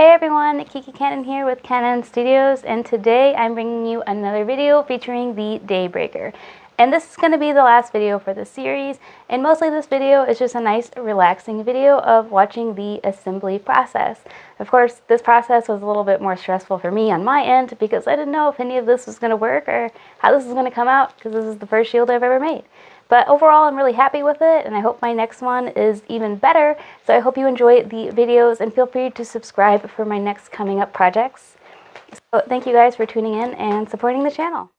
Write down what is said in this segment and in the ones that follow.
Hey everyone, Kiki Kannon here with Kannon Studios, and today I'm bringing you another video featuring the Daybreaker. And this is going to be the last video for the series, and mostly this video is just a nice relaxing video of watching the assembly process. Of course, this process was a little bit more stressful for me on my end because I didn't know if any of this was going to work or how this was going to come out because this is the first shield I've ever made. But overall, I'm really happy with it, and I hope my next one is even better. So I hope you enjoy the videos, and feel free to subscribe for my next coming up projects. So thank you guys for tuning in and supporting the channel.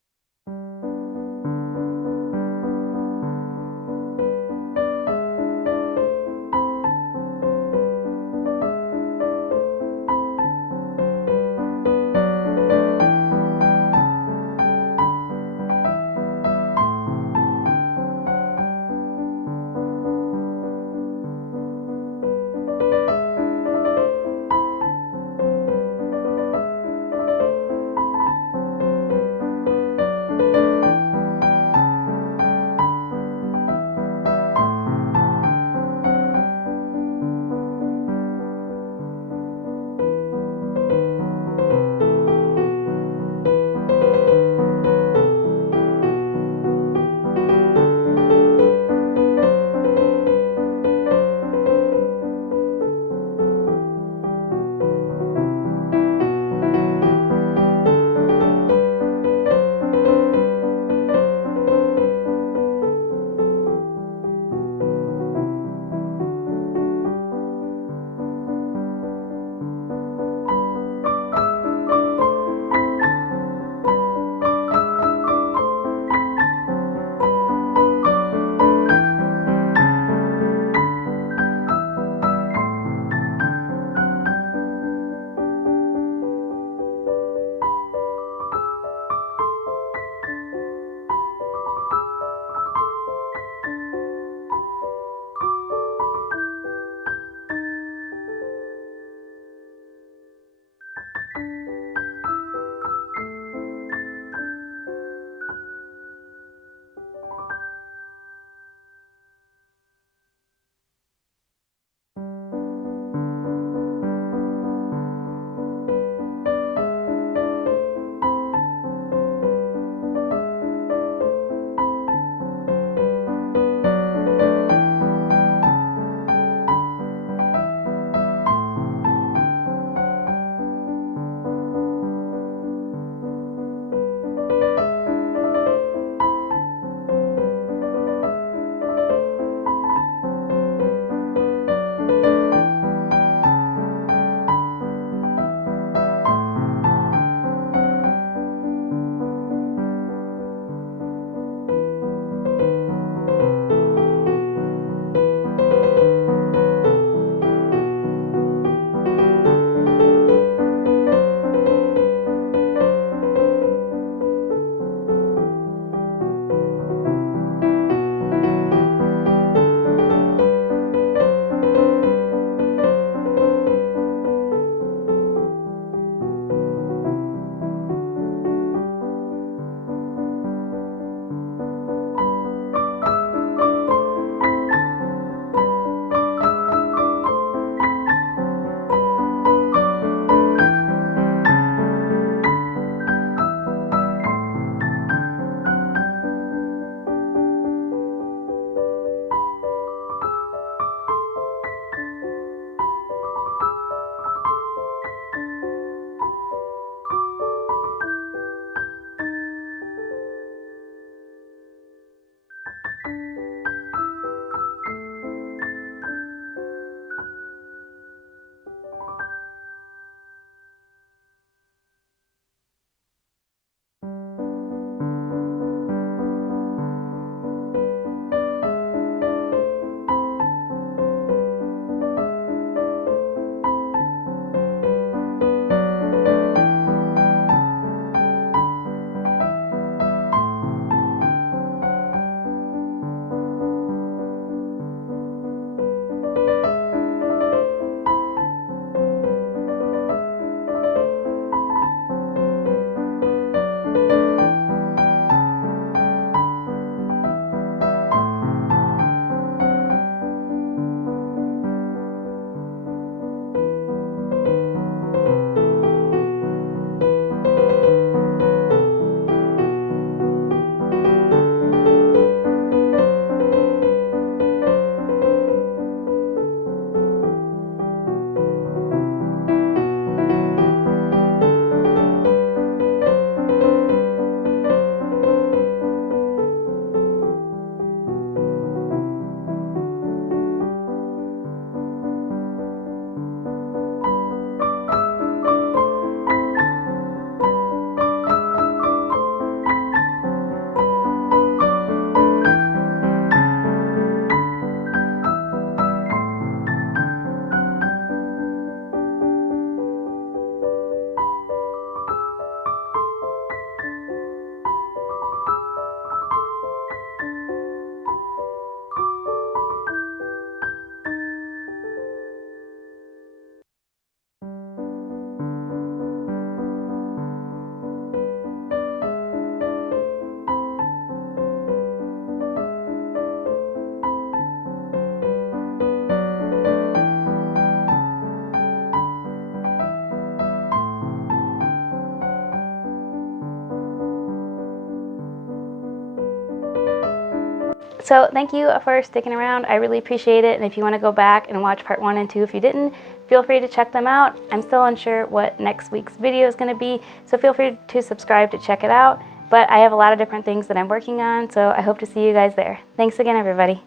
So thank you for sticking around. I really appreciate it. And if you want to go back and watch part 1 and 2 if you didn't, feel free to check them out. I'm still unsure what next week's video is going to be, so feel free to subscribe to check it out. But I have a lot of different things that I'm working on, so I hope to see you guys there. Thanks again, everybody.